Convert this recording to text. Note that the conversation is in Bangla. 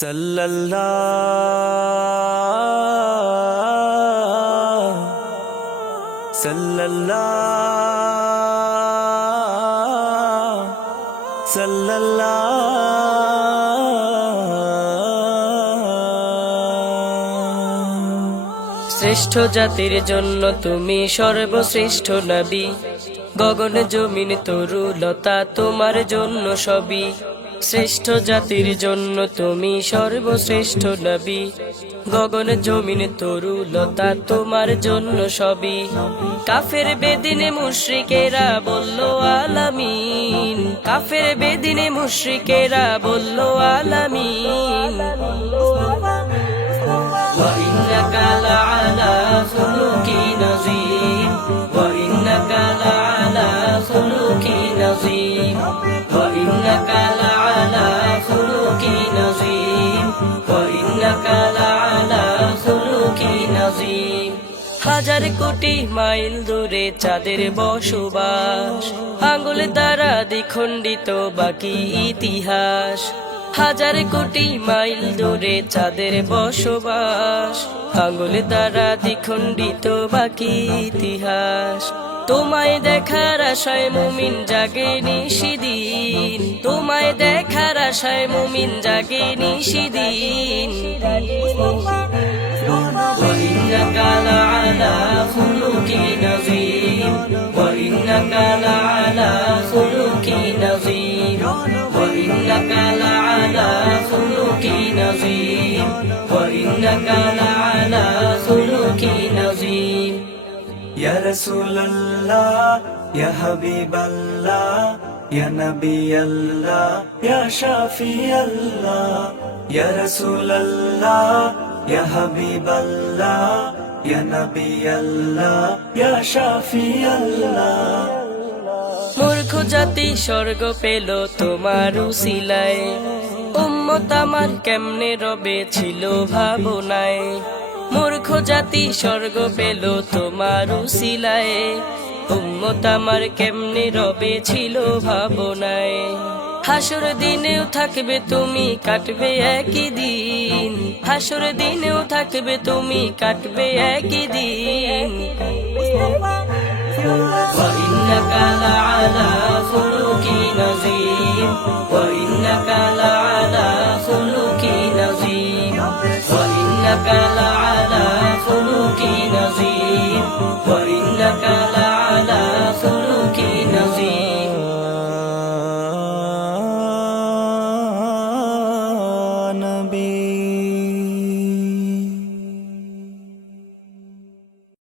সাল্লাল্লাহু সাল্লাল্লাহু সাল্লাল্লাহু। শ্রেষ্ঠ জাতির জন্য তুমি সর্বশ্রেষ্ঠ নবী, গগন জমিন তরু লতা তোমার জন্য সবই। শ্রেষ্ঠ জাতির জন্য তুমি সর্বশ্রেষ্ঠ নবী, গগন জমিন তরু লতা তোমার জন্য সবই। কাফের বেদিনে মুশরিকেরা বলল আলামিন, কাফের বেদিনে মুশরিকেরা বলল আলামিন। وإنك لعلى خلق عظيم وإنك لعلى خلق عظيم وإنك لعلى خلق عظيم وإنك لعلى خلق عظيم। হাজার কোটি মাইল দূরে চাঁদের বসবাস, আঙ্গুল দ্বারা দ্বিখণ্ডিত বাকি ইতিহাস। হাজার কোটি মাইল দূরে চাঁদের বসবাস, আঙ্গুল দ্বারা দ্বিখণ্ডিত বাকি ইতিহাস। তোমায় দেখার আশায় মুমিন জাগে নিশিদিন, তোমায় দেখার আশায় মুমিন জাগে নিশিদিন। وإنك لعلى خلق عظيم وإنك لعلى خلق عظيم وإنك لعلى خلق عظيم وإنك لعلى خلق عظيم। يا رسول الله يا حبيب الله يا نبي الله يا شفيع الله يا رسول الله يا حبيب الله يا نبي الله يا شفيع الله। মূর্খ জাতি স্বর্গ পেল তোমার উসিলায়, উম্মত আমার কেমনে রবে ছিল ভাবনায়। মূর্খ জাতি স্বর্গ পেল তোমার উসিলায়, উম্মত আমার কেমনে রবে ছিল ভাবনায়। হাসর দিনেও থাকবে তুমি কাটবে একই দিন, হাসর দিনেও থাকবে তুমি কাটবে একই দিন। وإنك لعلى خلق عظيم وإنك لعلى خلق عظيم وإنك لعلى خلق عظيم وإنك لعلى خلق عظيم। نبي